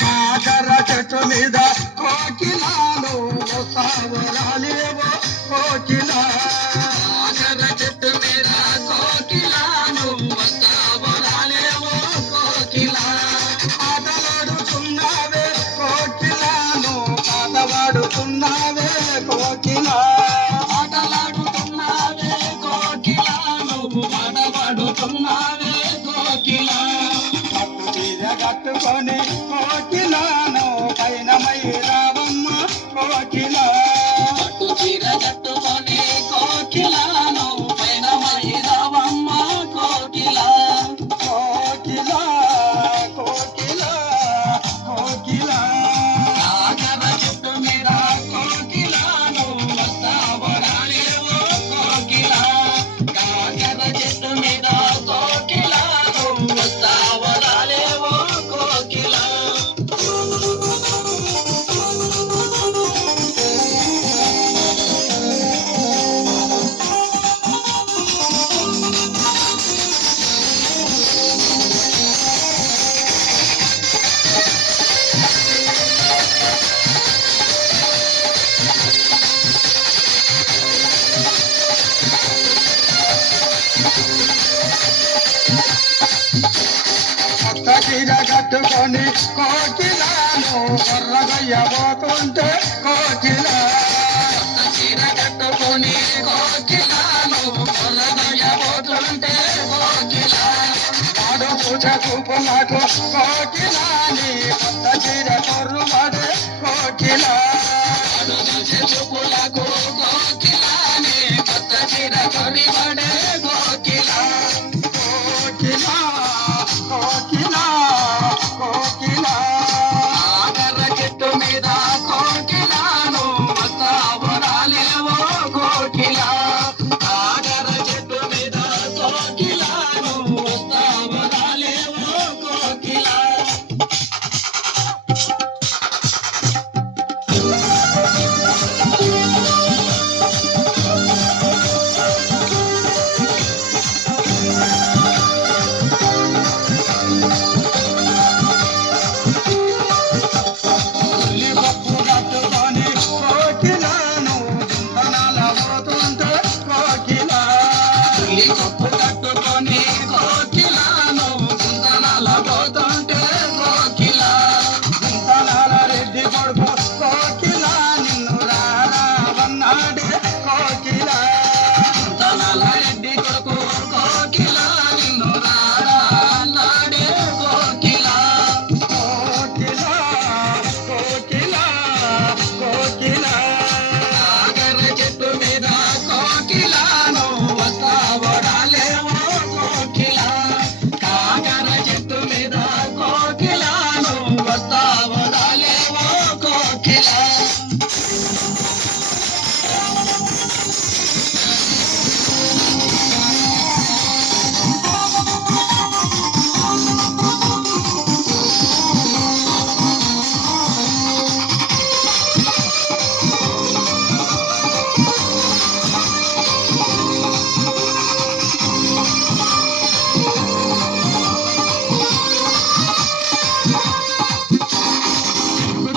కాకర చెట్టు మీద కోకిలాలు వస్తావు రాలేవో కోకిలా కాకర చెట్టు మీద కోకిలాలు వస్తావు రాలేవో కోకిలా ఆటలాడుతున్నావే కోకిలాను పాటవాడుతున్నావే కోకిలా ఆటలాడుతున్నావే కోకిలాను పాటవాడుతున్నావే కోకిలా కట్టుకొని కోకిలాను పైన మై రావమ్మ కోకిలా పట్టు చీర కట్టుకొని కోకిలాను పైన మై రావమ్మ కోకిలా కోకిలా కోకిలా కోకిలా కాకర చెట్టు మీద కోకిలాను వస్తావు రాలేవో కోకిలా కాకర చెట్టు మీద కోకిలాను వస్తావు రాలేవో కోకిలా చీర కట్టుకొని కోకిలాను కొర్రగయ్యబోతుంటే కోకిలా చీర కట్టుకొని కోకిలాను కొర్రగయ్యబోతుంటే కోకిలా వాడు పూజ చూపులకు కోకిలాని కొత్త చీర కొర్రువాడే కోకిలా వాడు పూజ చూపులకు కోకిలాని కొత్త చీర కొరివాడే కోకిలా కోకిలా కోకిలా కోకిలా కాకర చెట్టు మీద కోకిలాను వస్తావు రాలేవో కోకిలా కాకర చెట్టు మీద కోకిలాను వస్తావు రాలేవో కోకిలా కప్పు కట్టుకొని కోకిలాను గుంతనాల పోతుంటే కోకిలా గుంతనాల రెడ్డి కొడుకు కోకిలా నిన్ను రావన్నాడే కోకిలా గుంతనాల రెడ్డి కొడుకు కోకిలా నిన్ను రావన్నాడే కోకిలా కోకిలా కోకిలా కోకిలా కాకర చెట్టు మీద కోకిలాను వస్తావు రాలేవో కోకిలా కాకర చెట్టు మీద కోకిలాను వస్తావు రాలేవో కోకిలా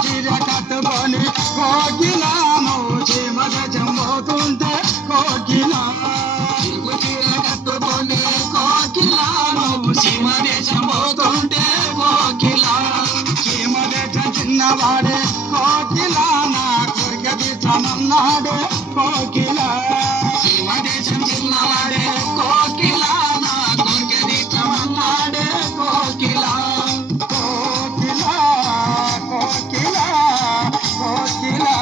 చీర కట్టుకొని కోకిలాను చీమగ చంపోతుంటే కోకిలా చీర కట్టుకొని కోకిలాను చీమగ చంపోతుంటే కోకిలా చీమగ చిన్నవాడే కోకిలా నా కొరిక తీర్చమన్నాడే కోకిలా చీమదేశం చిన్నవాడే కోకిలా నా కొరిక తీర్చమన్నాడే కోకిలా కోకిలా కోకిలా కోకిలా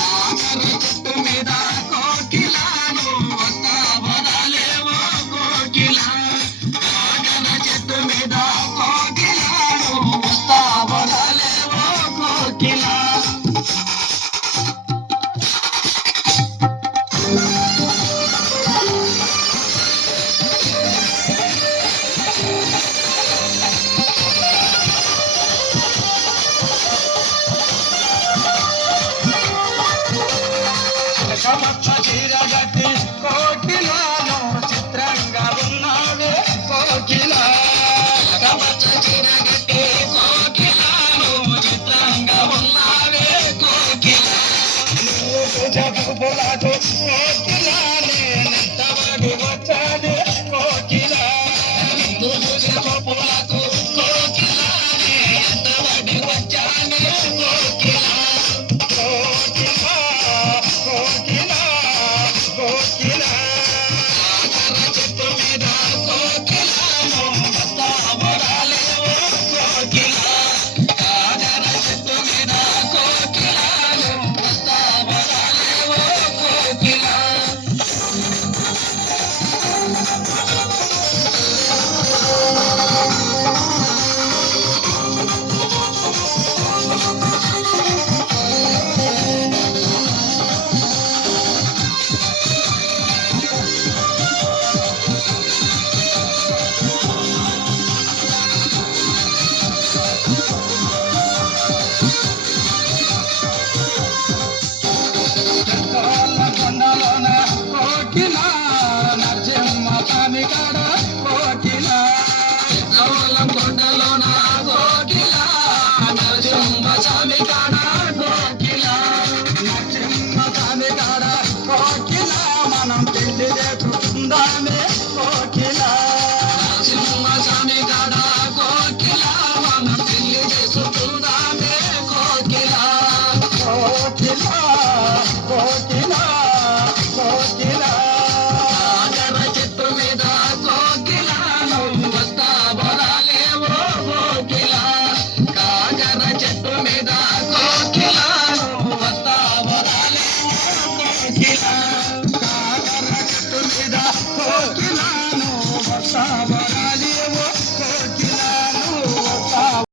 కాకర చెట్టు మీద కోకిలాను వస్తావు రాలేవో కోకిలా కాకర చెట్టు మీద కోకిలాను వస్తావు రాలేవో కోకిలా కమచ్చ చీర గట్టి కోకిలాను చిత్రంగా ఉన్నావే కోకిలా కమచ్చ చీర గట్టి సాబరాలేవో